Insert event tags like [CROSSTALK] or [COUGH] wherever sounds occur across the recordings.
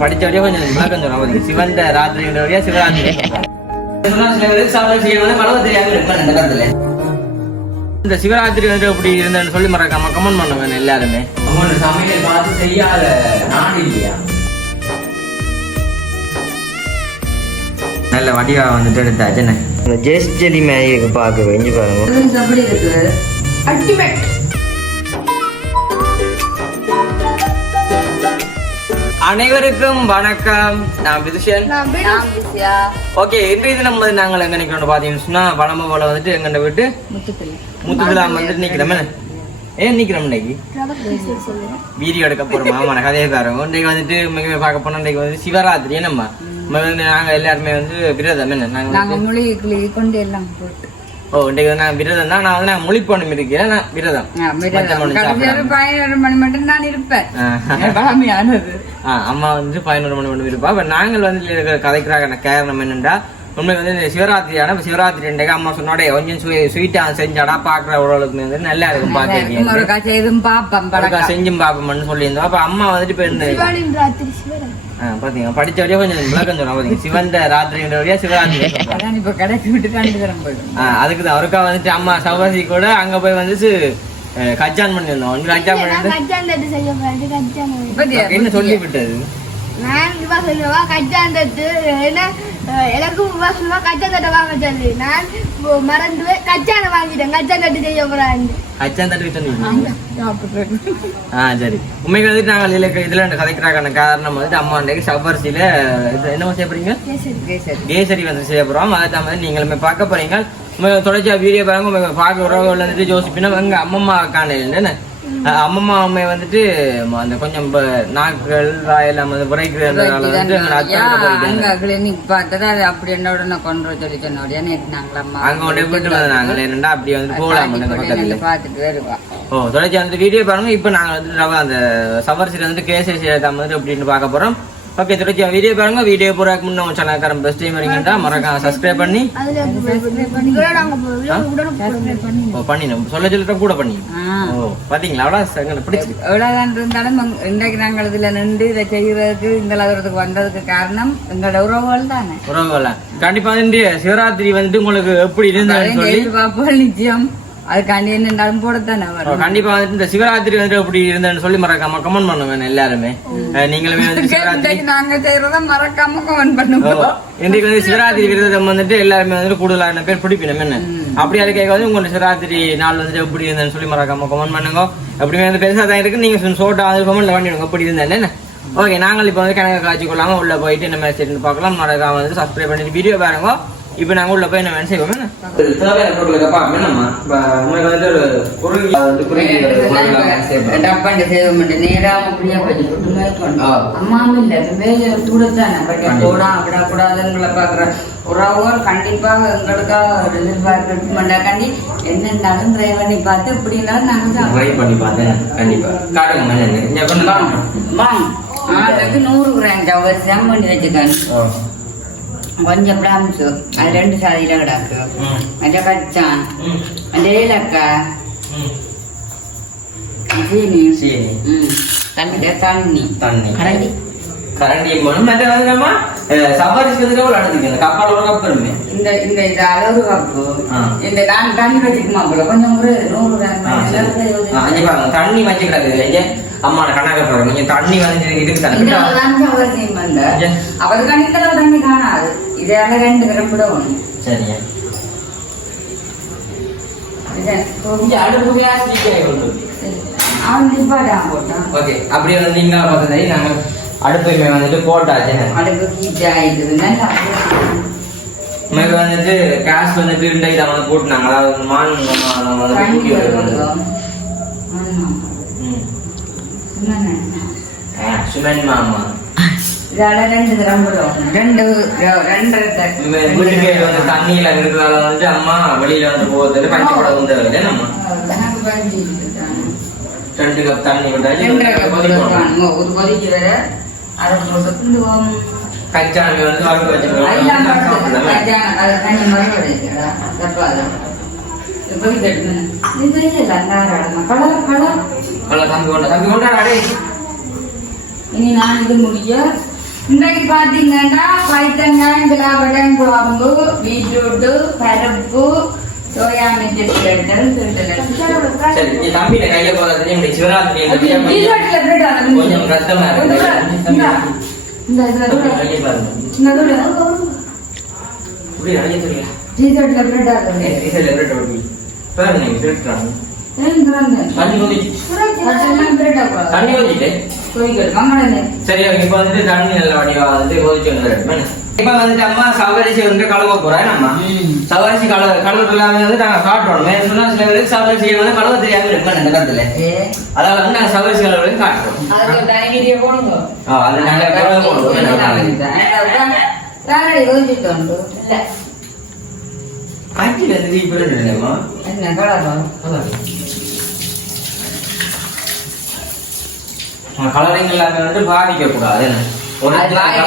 படிச்சபடியே கொஞ்சம் விளக்கம் பாத்தீங்க சிவன் ராத்திரின்றபடியா சிவராத்திரி [LAUGHS] இந்த சிவராத்திரி வந்து எப்படி இருந்தேன்னு சொல்லி மறக்காம கமெண்ட் பண்ணுவேன் எல்லாருமே. உங்களோட சமையல் பார்த்து செய்யாத நாடு இல்லையா? நல்ல வடிவா வந்துட்டு எடுத்தாச்சு என்ன? இந்த ஜெஸ் ஜெலி மாதிரி இருக்கு பார்க்க வெஞ்சு பாருங்க. அப்படி இருக்கு. அல்டிமேட் அனைவருக்கும் வணக்கம். நான் விதுஷன். ஓகே இன்றைய தினம் வந்து நாங்கள் எங்க நிக்கிறோம் பாத்தீங்கன்னு சொன்னா பழம்ப போல வந்துட்டு எங்கண்ட விட்டு? முத்துலாம் வந்துட்டு நிக்கிறோம். என்ன? ஏன் நிக்கிறோம் இன்னைக்கு? வீடியோ எடுக்க போறோம்? ஆமா கதையை பாருங்க. இன்னைக்கு வந்துட்டு மிக பார்க்க போனா இன்னைக்கு வந்து சிவராத்திரி. என்னம்மா? நம்ம வந்து நாங்க எல்லாருமே வந்து விரதம். என்ன? நாங்க கொண்டு எல்லாம் போட்டு. ஓ இன்னைக்கு வந்து நான் விரதம் தான் நான் வந்து நான் முழிப்பொண்ணும் இருக்கேன் நான் விரதம். பதினோரு மணி மட்டும் நான் இருப்பேன். ஆ. அம்மா வந்து பதினோரு மணி மணி இருப்பா. அப்ப நாங்கள் வந்து கதைக்கிறாங்க காரணம் என்னண்டா உண்மைக்கு வந்து இந்த சிவராத்திரியான இப்ப சிவராத்திரி அன்றைக்கு அம்மா சொன்னோட கொஞ்சம் ஸ்வீட்டா செஞ்சாடா பாக்குற உறவுகளுக்கு வந்து நல்லா இருக்கும் பழக்கம் செஞ்சும் பாப்போம்னு சொல்லியிருந்தோம். அப்ப அம்மா வந்துட்டு இப்ப இந்த பாத்தீங்க படிச்சபடியே கொஞ்சம் விளக்கம் சொல்றேன் பாத்தீங்க சிவன் ராத்திரின்றபடியா சிவராத்திரி சொல்றேன். [LAUGHS] அதான் இப்ப கடைசி விட்டு கண்டு தரம் போயிடும். ஆ, அதுக்கு தான். ஒருக்கா வந்துட்டு அம்மா சவாசி கூட அங்க போய் வந்துச்சு அஹ், கச்சான் பண்ணியிருந்தோம். கச்சான் பண்ணிட்டு என்ன சொல்லி விட்டது நான் இவா சொல்லுவா என்ன அஹ், எனக்கும் இவா சொல்லுவா கச்சாந்தட்டை வாங்க சொல்லி. நான் மறந்து கச்சானை வாங்கிட்டேன் கச்சாந்தட்டு செய்ய போறான் கச்சான் தட்டு ஆ சரி. உண்மைக்கு வந்துட்டு நாங்கள் இதுல கதைக்கிறாக்கான காரணம் வந்துட்டு அம்மா அன்றைக்கு என்னமோ செய்ய போறீங்க? சரி கேசரி. வந்து செய்ய போறோம். அதை தான் வந்து நீங்களுமே பார்க்க போறீங்க. உங்க தொடர்ச்சியா வீடியோ பாருங்க. பார்க்க உறவுகள் வந்துட்டு ஜோசிப்பினா எங்க அம்மம்மா என்ன? அம்மம்மா அம்மை வந்துட்டு அந்த கொஞ்சம் நாக்குகள் வாயெல்லாம் வந்து கிளினிக் பார்த்தது அது அப்படி என்ன உடனே கொண்டு சொல்லி சொன்ன உடனே நேற்று நாங்களம்மா அங்க கொண்டு போயிட்டு வந்து நாங்கள் என்னடா அப்படி வந்து போகலாம் பக்கத்துல. பார்த்துட்டு வருவா. ஓ தொடர்ச்சி அந்த வீடியோ பாருங்க. இப்போ நாங்கள் வந்து ரவ- அந்த சவர்சியில் வந்து கேசரி சேதம் வந்து அப்படின்னு பார்க்க போறோம். ஓகே தொடர்ச்சி வீடியோ பாருங்க வீடியோ போறாக்கு முன்ன சேனல் பெஸ்ட் டைம் வரீங்கன்றா மறக்காம சப்ஸ்கிரைப் பண்ணி ஓ பண்ணினோம் சொல்ல சொல்லிட்டு கூட பண்ணி. ஓ பாத்தீங்களா அவ்வளோ எங்களுக்கு பிடிச்சி எவ்வளவுதான் இருந்தாலும் இன்றைக்கு நாங்கள் இதுல நின்று இதை செய்யறதுக்கு இந்த அளவுக்கு வந்ததுக்கு காரணம் எங்களோட உறவுகள் தானே உறவுகள கண்டிப்பா வந்து சிவராத்திரி வந்துட்டு உங்களுக்கு எப்படி இருந்ததுன்னு சொல்லி நிச்சயம் அதுக்காண்டி என்ன இருந்தாலும் போடத்தானே ஓ, வரும் கண்டிப்பா வந்துட்டு இந்த சிவராத்திரி வந்துட்டு எப்படி இருந்ததுன்னு சொல்லி மறக்காம கமெண்ட் பண்ணுவேன் எல்லாருமே. நீங்களுமே வந்து சிவராத்திரி நாங்க செய்யறத மறக்காம கமெண்ட் பண்ணுவோம் இன்றைக்கு வந்து சிவராத்திரி விரதம் வந்துட்டு எல்லாருமே வந்துட்டு கூடுதலான பேர் பிடிப்பினம் என்ன? அப்படி அது கேட்க வந்து உங்களோட சிவராத்திரி நாள் வந்துட்டு எப்படி இருந்ததுன்னு சொல்லி மறக்காம கமெண்ட் பண்ணுங்க. எப்படியுமே வந்து பெருசா தான் இருக்கு. நீங்க சோட்டா வந்து கமெண்ட்ல பண்ணிடுங்க எப்படி இருந்தேன்னு என்ன? ஓகே நாங்கள் இப்போ வந்து கணக்கு காய்ச்சி கொள்ளாம உள்ள போயிட்டு என்ன மெசேஜ் பார்க்கலாம். மறக்காம வந்து சப்ஸ்கிரைப் பண்ணிட்டு வீடியோ பாருங்க. இப்போ நாங்க உள்ள போய் என்ன செய்வோம் என்ன? கண்டிப்பாக எங்களுக்காக எதிர்பார்க்க மாட்டாக்காண்டி என்னென்னாலும் ட்ரை பண்ணி பார்த்து இப்படினாலும் நாங்க சாப்பிடுவோம். ட்ரை பண்ணி பார்த்தேன் கண்டிப்பா. காட்டுங்க நூறு கிராம் ஜவ்வரிசி பண்ணி வச்சுக்கணும் கிடக்கு. ம். அந்த கச்சான் ம். அந்த ஏலக்காய் ம். சீனி. சீனி. ம். தண்ணி. தண்ணி. தண்ணி. கரண்டி. கரண்டி மண் மற்ற வந்து நம்ம சவாரி செஞ்சுட்டு ஒரு இடத்துக்கு இந்த கப்பால் ஒரு கப் இருமே இந்த இந்த இது அளவு கப்பு. இந்த நான் தண்ணி வச்சுக்குமா போல. கொஞ்சம் ஒரு நூறு இங்க பாருங்க. தண்ணி வச்சு கிடக்குது. இங்க அம்மா கணக்கு பாருங்க தண்ணி வந்து இதுக்கு தண்ணி லஞ்ச அவசியம் இல்ல ஏன்? அவர் கணித்தளவு தண்ணி காணாது. இதால ரெண்டு கிராம் போட்டான் ஓகே அப்படியே வந்து இங்க பார்த்ததை நாங்க அடுப்பையுமே வந்துட்டு போட்டாச்சு நமக்கு வந்துட்டு கேஸ் வந்துட்டு இன்றைக்கு அவனை போட்டுனாங்க அதாவது மான் சுமன் மாமா இதால ரெண்டு கூட ஒண்ணு. ரெண்டு ரெண்டரை வந்து தண்ணியில இருக்கிறதால வந்துட்டு அம்மா வெளியில வந்து போகிறது பஞ்சு கூட வந்து இருக்குதானே. ரெண்டு கப் தண்ணி. ஒரு கொதிக்கு வர அதை போட்டு கிண்டுவோம். கச்சாமி வந்து வறுத்து அதெல்லாம் படுத்து. வச்சுக்கிறோம் மத்தியானம் அது தண்ணி மறுபடியும் தப்பாது கொதிக்கட்டு இது இல்லை அந்தாராடமா கலர் கலர் நல்லா தம்பி கொண்டா தம்பி கொண்டா அடே இனி நான் இது முடிய இன்னைக்கு பாத்தீங்கன்னா பைத்தங்காய் விளாவடன் குழம்பு பீட்ரூட்டு பருப்பு சோயா அது கொஞ்சம் கஷ்டமா இருக்கு. தண்ணி ஊத்திட்டு. கோயில்கள் மங்களே சரி இப்ப வந்துட்டு தண்ணி நல்ல வடிவா வந்து கொதிச்சு வந்துடும் இப்ப வந்துட்டு அம்மா சவரிசி வந்து கழுவ போறேன் நம்ம சவரிசி கழுவ கழுவுறது எல்லாமே வந்து நாங்க காட்டுறோம் மேல சொன்னா சில பேருக்கு சவரிசி வந்து கழுவ தெரியாம இருக்கும் இந்த இடத்துல ஏ அதால வந்து நாங்க சவரிசி கழுவுறது காட்டுறோம் அதுக்கு டைனிரிய போடுங்க ஆ, அது நாங்க குழம்பு போடுவோம் கட்டில இருந்து இப்ப இல்லையம்மா என்ன கலரா கலரிங் எல்லாமே வந்து பாதிக்க கூடாது? ஒரு நாளைக்கு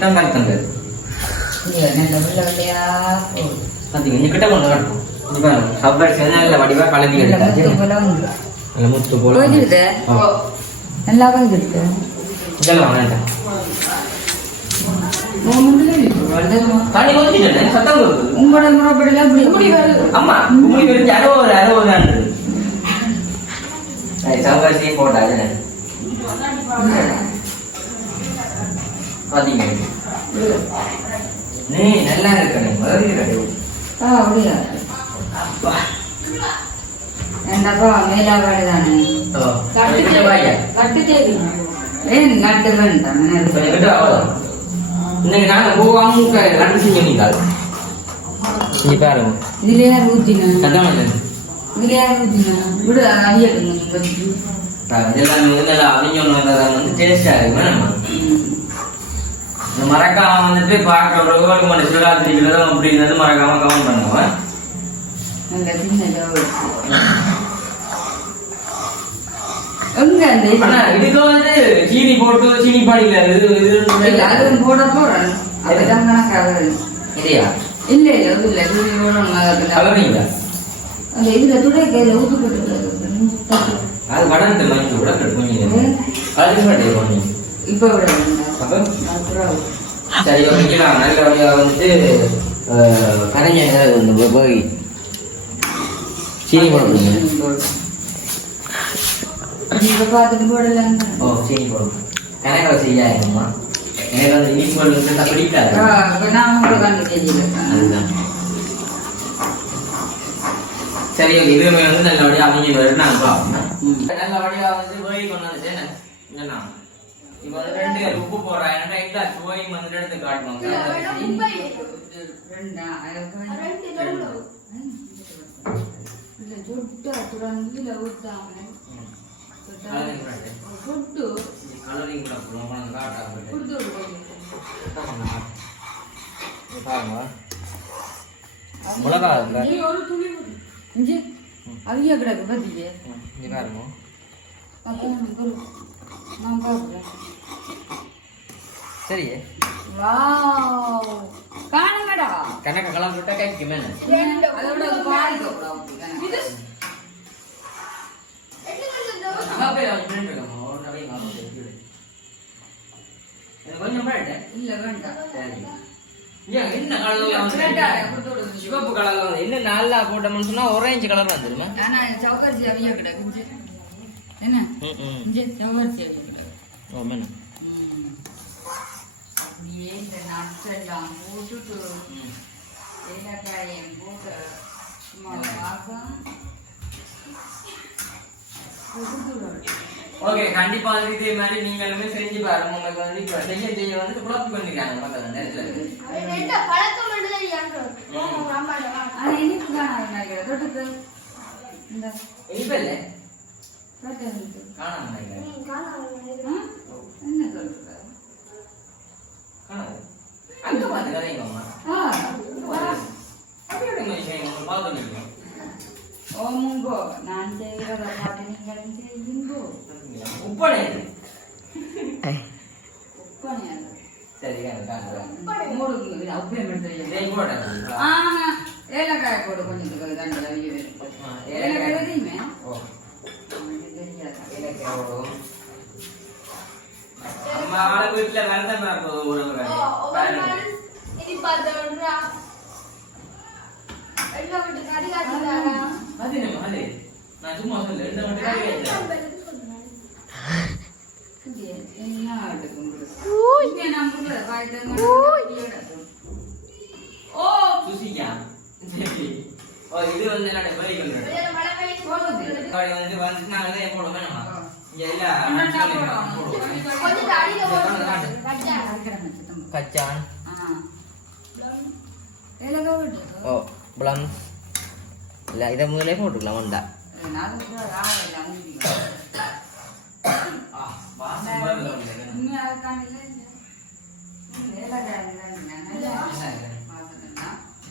தான். பாத்தீங்க இங்க கிட்ட கொண்டு பாருங்க சப்பர் சேனல்ல வடிவா கலக்கி நல்ல எடுத்தாச்சு முத்து போல வந்து. நல்ல. இதெல்லாம் வேண்டாம். வருதுமா? தண்ணி ஊத்திட்டேன் சத்தம் வருது உங்களோட முறைப்படிலாம் இப்படி இப்படி வருது. ஆமா உங்களுக்கு தெரிஞ்சு அறுபது அறுபது சவகாசியும் போட்டாது பாத்தீங்க நீ நல்லா இருக்க முதல்ல ஆ, அப்படியா? என்னப்பா, மேலாவாடு தானே? ஏன் நட்டு வேண்டாம்? இன்னைக்கு நாங்க போகாம ரெண்டு செஞ்சு நீங்கள் நீ பாருங்க. இதுல யார் ஊத்தினா? இதுல யார் ஊத்தினா? விடு, வந்து நல்லா அவங்க வந்து டேஸ்டா இருக்கு ம். இந்த மறக்காம வந்துட்டு அப்படிங்கிறது மறக்காம கமெண்ட் பண்ணுங்க நல்ல சின்ன ஜாவு. எங்க அந்த இது? ஆனா இதுக்கு வந்து சீனி போட்டு சீனி பாடியில இது அதுவும் போட போறேன். அதுதான் கணக்காகுது. இல்லையா இல்ல, இல்ல, அது இல்ல, இது போடணும் அந்த இதுல ஊத்து போட்டு அது வடந்து வாங்கி விட கொஞ்சம் கலரி பாட்டி கொஞ்சம் இப்ப விட சரி ஓகே நான் நல்ல வழியா வந்துட்டு கரைஞ்ச வந்து போய். சீனி போடுங்க இப்ப பார்த்துட்டு போடலாம் ஓ சீனி போடுங்க கணக்கில் செய்யாதுமா எனக்கு வந்து இனிப்பு வந்து பிடிக்காது. இப்ப நான் உங்களுக்கு அந்த சரி ஓகே. இதுவுமே வந்து நல்லபடியா அமைஞ்சு வருது நாங்க பார்ப்போம் ம். நல்லபடியா வந்து போய் கொண்டு வந்து என்ன இப்போ வந்து ரெண்டு உப்பு போடுறேன் ஏன்னா இல்லை சுவை வந்து எடுத்து காட்டணும் ரெண்டா? ரெண்டு டம்ளர். இல்ல சுட்டா சுடாங்க மிளகா இல்லை ஒரு துளி இஞ்சி கிடக்கு பத்தியே நான் பார்க்குறேன் சரி வாவ் காணுங்கடா கணக்கு கலந்து விட்டா கைக்கு மேலே அதோட இது சிவப்பு கலர்ல வந்து என்ன நல்லா போட்டோம்னு சொன்னா orange கலர் வந்துருமா சவுக்கரிசி அவிய. என்ன சவுக்கரிசி. அப்படியே இந்த போட்டுட்டு ஏலக்காயம் போட்டு சும்மா விடணும். ஓகே கண்டிப்பா வந்து இதே மாதிரி நீங்களுமே செஞ்சு பாருங்க. உங்களுக்கு வந்து இப்ப செய்ய செய்ய வந்து குழப்பி பண்ணிருக்காங்க மக்கள் அந்த. ஆனா இனிப்பு இல்ல. காணாம? என்ன சொல்ற காணாது அங்க பாத்து கதைங்க அம்மா. ஆ வா. அப்படி ஓ முங்கோ நான் செய்கிற வழிபாட்டை நீங்களும் செய்யுங்கோ உப்பனே உப்பனே சரி மூடுங்க உப்பே மட்டும் ஆ ஏலக்காய் போடு கொஞ்சம் அது என்ன அது நான் சும்மா சொல்ல ரெண்டு மட்டும் ஓ சுசியா. ஓ. இது வந்து என்ன வெளியே கொண்டு வெளியில மழை பெய்யுது, போகுது. அப்படி வந்து நாங்க தான் போடுவோம் வேணுமா? என்னடா. கச்சான். ஓ புலம் இல்ல இதை முதலே போட்டுக்கலாம் வந்தா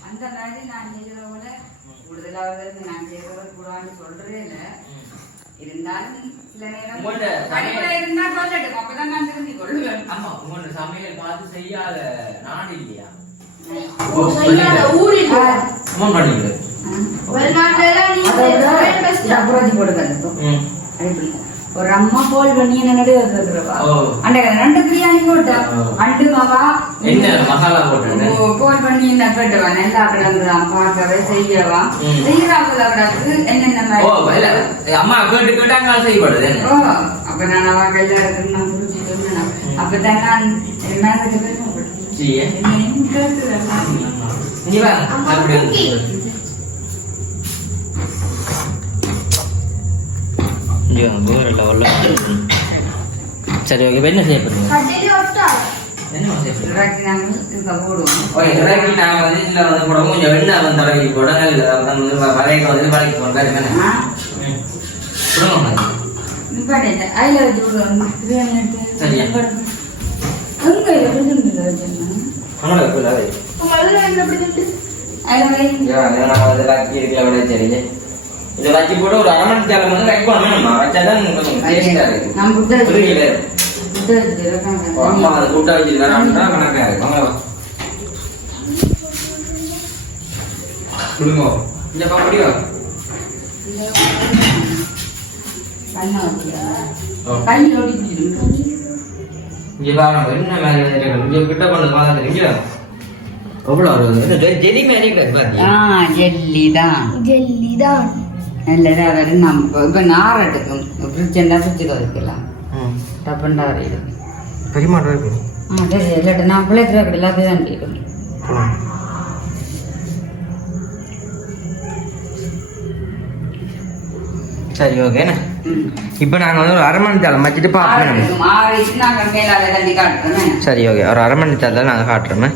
அந்த மாதிரி நான் விட கூடுதலாக நான் செய்யறத கூடாதுன்னு சொல்றதே இல்ல இருந்தாலும் சில நேரம் இருந்தா சொல்லட்டும் அப்பதான் நான் திருந்தி கொள்ளுவேன் ஆமா உங்களோட சமையல் பார்த்து செய்யாத நாடு இல்லையா செய்யாத ம். அடிப்படி. ஒரு அம்மா போல் பண்ணி என்னோட இருக்கிறவா. அந்த ரெண்டு பிரியாணி போட்டா. அண்டு மாவா என்ன மசாலா போட்டு கோல் பண்ணி என்ன கேட்டுவா? நல்லா கிடங்குறான் பார்க்கவே செய்யவா? ம். செய்யறாப்புல கிடக்கு? என்னென்ன ஓ மாதிரி இல்ல அம்மா கேட்டு கேட்டு அங்க செய்யப்படுது என்ன? ஓ அப்ப நான் அவ கையில இருக்குன்னு நான் புரிஞ்சு சொன்னேன் அப்பதான் நான் என்ன செய்ய இங்க வேற லெவல்ல சரி ஓகே என்ன செய்ய நாங்கள் இறக்கி நாங்க வந்து இதுல வந்து கூட கொஞ்சம் வெண்ணெய் வந்து தடவி கூட நல்ல வந்து வரைக்கு வந்து வரைக்கு போங்க என்ன ஆ? சொல்லுங்க நிப்பாட்டேன். அதுல வச்சு விடுவோம். பிரியாணி எடுத்து சரியா. எங்க இது வச்சு போட்டு ஒரு அரை மணி நேரம் வந்து கட் பண்ணணும் வச்சாதான் கொஞ்சம் டேஸ்டா இருக்கு புத்தா வச்சு- புரியல புத்தா வச்சு இருக்காங்க. அம்மா அதை கூட்ட வச்சிருக்காங்கன்னா கணக்கா இருக்கு வாங்க வா. கொடுங்க இந்த பாப்படியோ ஜெல்லி தான் ஜெல்லி தான். நல்லதா வரும் நம்ம இப்ப நார் எடுக்கும் ஃப்ரிட்ஜ் இருந்தா ஃப்ரிட்ஜுக்கு வைக்கலாம் டப்பண்டா வரையும் பெரியமாட்டம் இருக்கு ஆ சரி இல்லாட்டி நான் பிள்ளைக்கிற கடை எல்லாத்தையும் கேட்கணும் சரி ஓகேண்ணே. இப்போ நாங்கள் வந்து ஒரு அரை மணி நேரம் வச்சுட்டு பார்ப்போம் சரி ஓகே ஒரு அரை மணி நேரத்தில் நாங்கள் காட்டுறோமே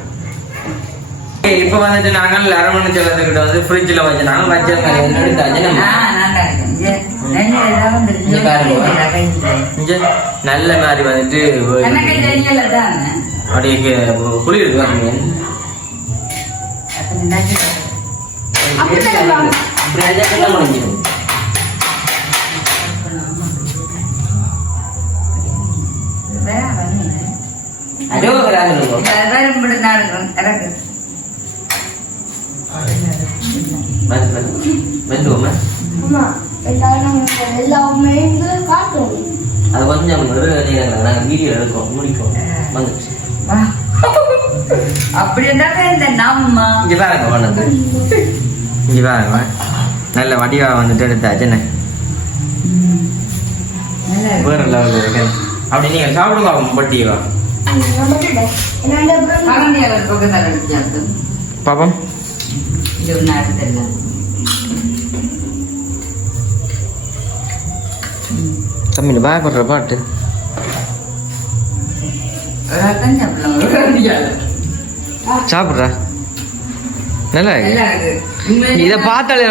இப்போ வந்துட்டு நாங்கள் அரை மணி நேரத்துக்கிட்ட வந்து ஃப்ரிட்ஜில் வச்சு நாங்கள் நல்லா மாதிரி வந்துட்டு அப்படியே கே- குளிர் பாருங்க அப்ப நினைச்சு அப்படிதான் நாங்க எல்லாமே இங்க காட்டுவோம். அது கொஞ்சம் ஒரு நாங்கள் வீடியோ எடுக்கோம் வந்துச்சு. வா. அப்படி இருந்தாக்க இந்த நம்ம. இங்க பாருங்க இங்க பாருங்க நல்ல வடிவா வந்துட்டு எடுத்தாச்சு என்ன. வேற லெவலில் இருக்கு. அப்படி நீங்க சாப்பிடுங்க பட்டியவா சாப்பிட்டு. பாப்போம். இது ஒண்ணு எடுத்துடல. தம்பி பயப்படுற பாட்டு. சாப்பிட்றா? நல்லா இருக்கு. இதை பார்த்தாலே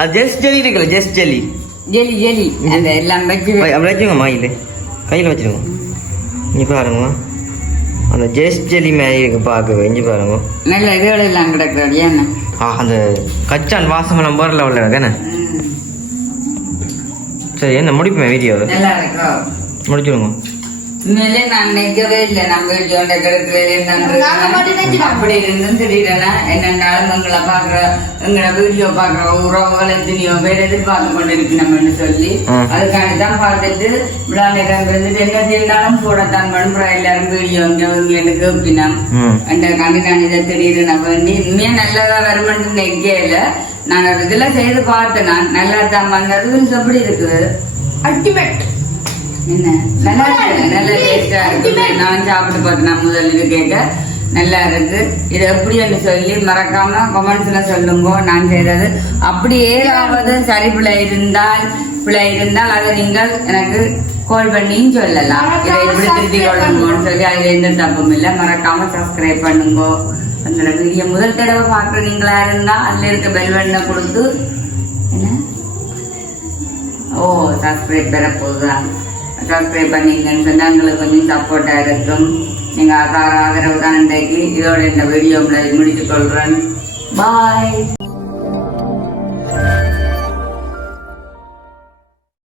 அது ஜஸ்ட் ஜெலி இருக்குல்ல ஜஸ்ட் ஜெலி ஜெலி ஜெலி அந்த எல்லாம் வச்சு அப்படி வச்சுங்க மாயில் கையில் வச்சுருங்க இங்கே பாருங்க அந்த ஜஸ்ட் ஜெலி மாதிரி இருக்கு பார்க்கவே. இங்கே பாருங்க நல்ல இதோட எல்லாம் கிடக்குறாரு ஏன்னா ஆ அந்த கச்சான் வாசமெல்லாம் போகிற லெவலில் ம். சரி என்ன முடிப்பேன் வீடியோவை இருக்கா முடிச்சிடுங்க உண்மையிலே நான் நினைக்கவே இல்லை நம்ம மட்டும் கெடுக்கிறேன். அப்படி இருந்தும் திடீரென என்னென்னாலும் எங்களை பாக்குற எங்களை வீடியோ பாக்குற உறவுகள் எத்தனையோ பேர் எதிர்பார்த்து கொண்டிருக்கணும்னு சொல்லி. அதுக்காண்டி தான் பார்த்துட்டு விழாண்ட இருந்துட்டு என்ன செய்யறாலும் போடத்தான் பண்ணுறோம் எல்லாரும் வீடியோ இங்க கேப்பினோம். அந்த காண்டி நான் இதை திடீர்னு வேண்டி உண்மையா நல்லதா வருமென்னு நினைக்கல நான் ஒரு இதுல செய்து பார்த்தேன் நான் நல்லா தான் வந்தது எப்படி இருக்குது அல்டிமேட் என்ன? நல்லா இருக்கு நல்ல டேஸ்டா இருக்கு. நான் சாப்பிட்டு பார்த்தேன் நான் முதல் இது கேட்க. நல்லா இருக்கு. இது எப்படின்னு சொல்லி மறக்காம கமெண்ட்ஸ்ல சொல்லுங்க. நான் செய்தது அப்படி ஏதாவது சரி பிள்ளை இருந்தால் பிள்ளை இருந்தால் அதை நீங்கள் எனக்கு கால் பண்ணியும் சொல்லலாம். இதை இப்படி திருப்பி கொள்ளணும்னு சொல்லி அதுல எந்த தப்பும் இல்லை. மறக்காம சப்ஸ்கிரைப் பண்ணுங்க. அந்த வீடியோ முதல் தடவை பாக்குறீங்களா இருந்தா அதுல இருக்க பெல் பட்டனை கொடுத்து என்ன? ஓ சப்ஸ்கிரைப் பெற போதுதான். சப்ஸ்கிரைப் பண்ணீங்கன்னு சொன்னா எங்களுக்கு கொஞ்சம் சப்போர்ட்டாக இருக்கும் நீங்கள் நீங்க ஆதரவு தான் இன்றைக்கு. இதோட இந்த வீடியோ முடிச்சு கொள்கிறேன் பாய்